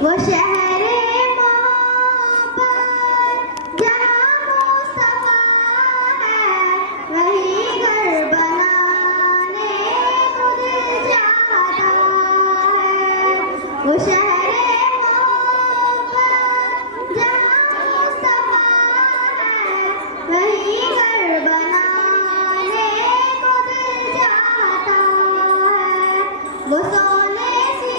वो शहरे मोहब्बत जहाँ मुस्तफा है, वही घर बनाने को दिल चाहता है। वो शहरे मोहब्बत जहाँ मुस्तफा है, वही घर बनाने को दिल चाहता है। वो सोने सी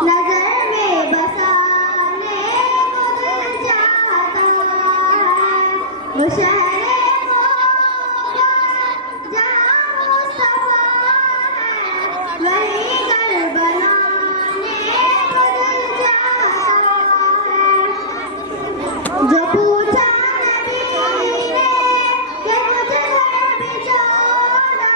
नजर में बसाने को दिल चाहता है। वो शहरे मोहब्बत जहाँ मुस्तफा है, वही घर बनाने को दिल चाहता है। जो पूछा नबी ने कि मुझे घर भी छोड़ा,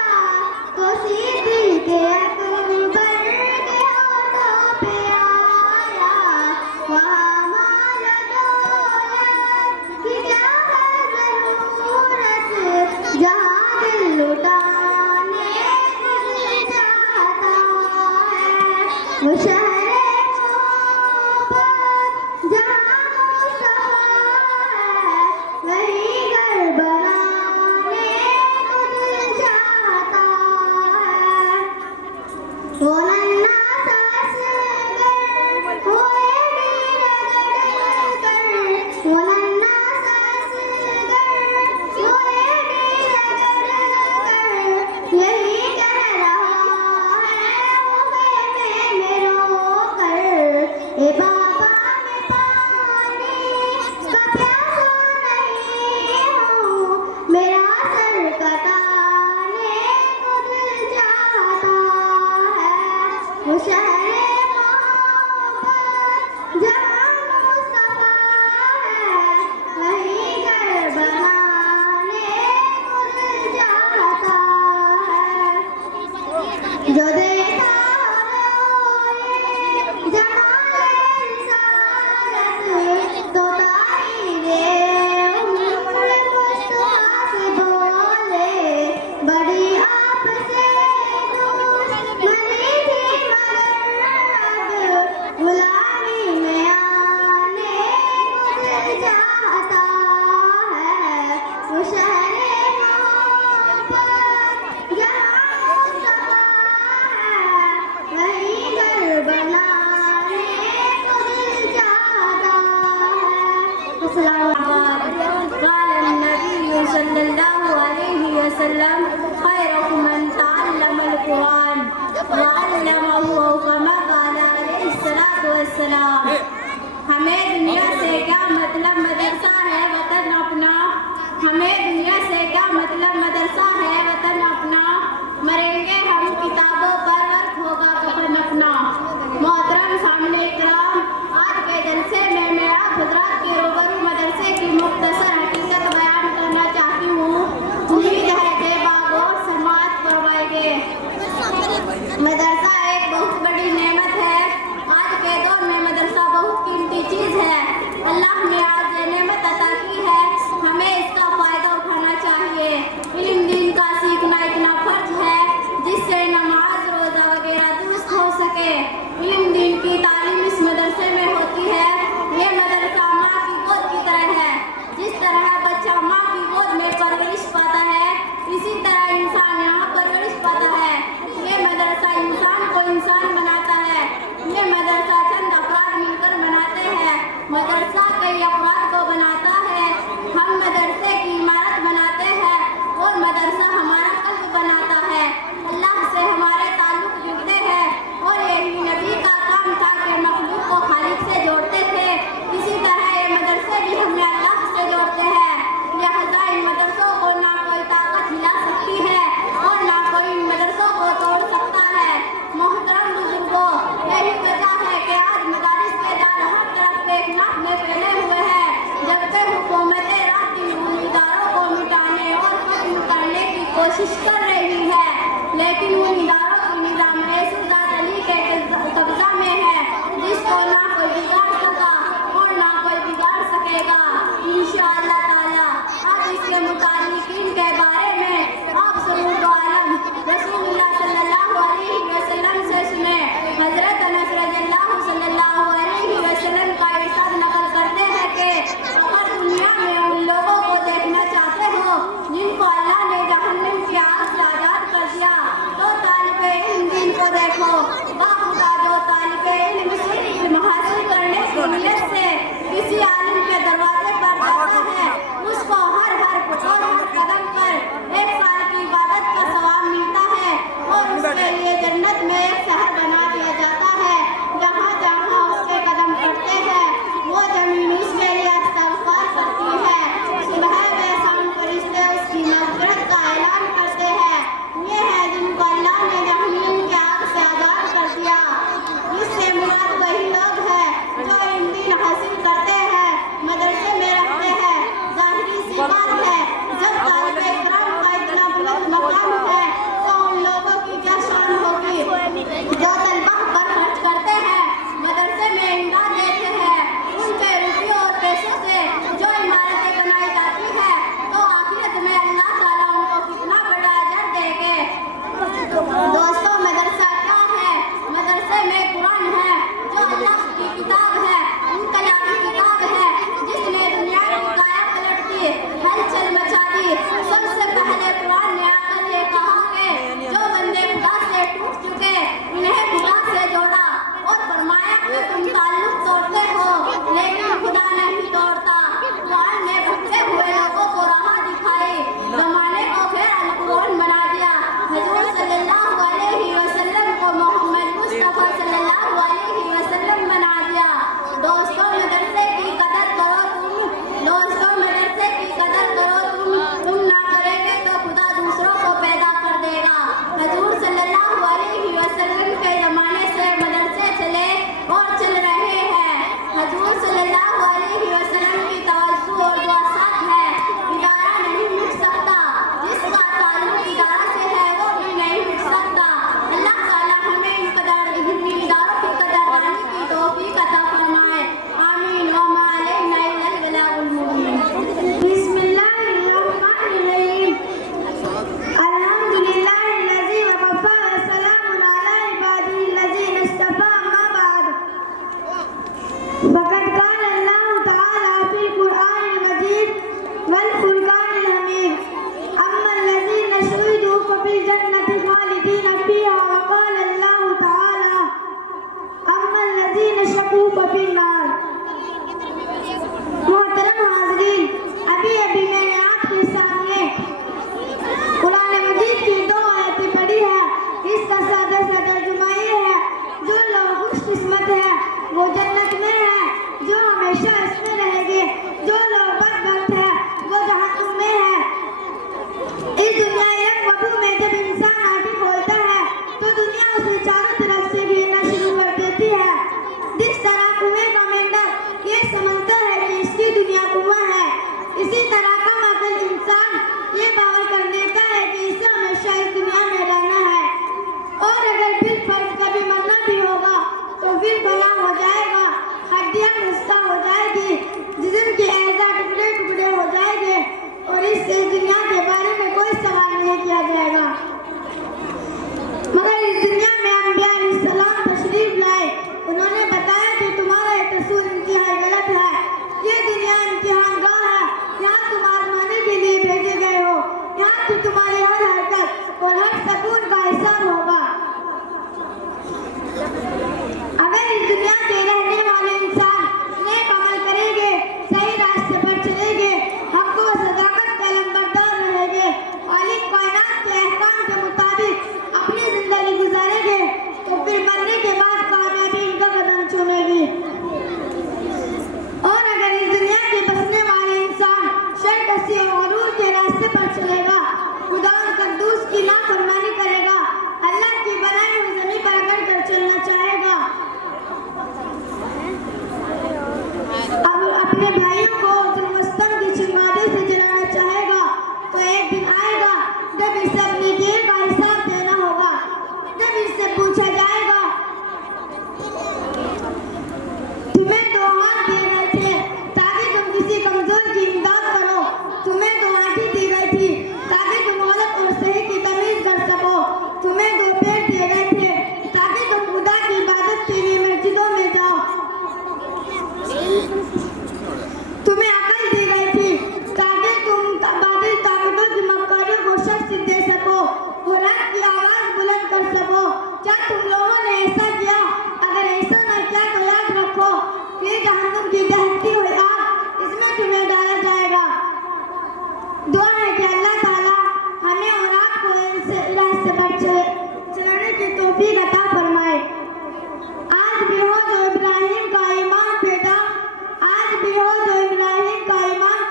तो सिद्दीक़ अकबर के होठों पे आया वहाँ माल दौलत की क्या है ज़रूरत, जहाँ दिल लुटाने को दिल चाहता है। वो शहरे मोहब्बत जहाँ मुस्तफा है, वही घर बनाने को दिल चाहता है। वो नन्हा सा असगर होए वीर गढ़कर, वो नन्हा सा असगर होए वीर गढ़कर, यही कह रहा है वो खेमे में रोकर, ए बाबा मैं पानी का प्यासा नहीं हूँ, मेरा सर कटाने को दिल चाहता है। वो शहरे मोहब्बत जहाँ मुस्तफा है, वही घर बनाने को दिल चाहता है। जो देखा रोए जमाले रिसालत, तो तारीरे उम्र मुस्तफा से बोले, बड़ी आपसे दुश्मनी थी मगर अब गुलामी में आने को दिल चाहता है। वो शहरे मोहब्बत जहाँ मुस्तफा है,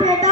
बेटा